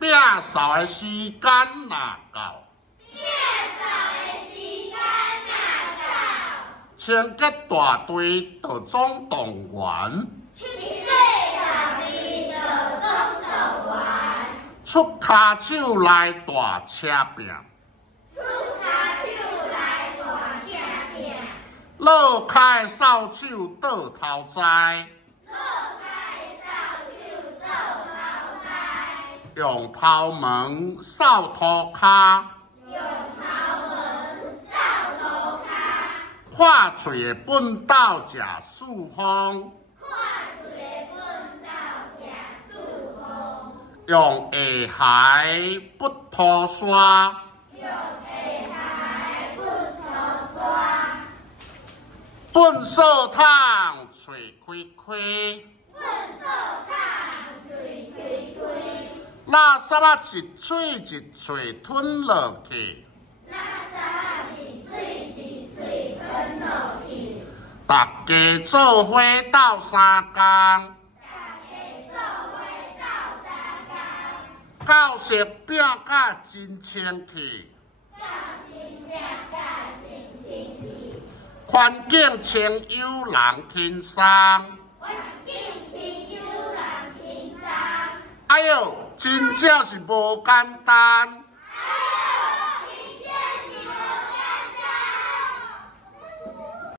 摒扫的时间若到，清洁大队就总动员，出骹手来大车拼，落开扫帚倒头栽。用头毛扫涂骹，看嘴的粪斗食四方，用下鞋不拖刷，粪扫桶嘴开开。垃圾啊，一喙一喙吞落去。大家做伙斗三工。教室拼甲真清气。环境清幽人轻松。哎呦！真正是无简单。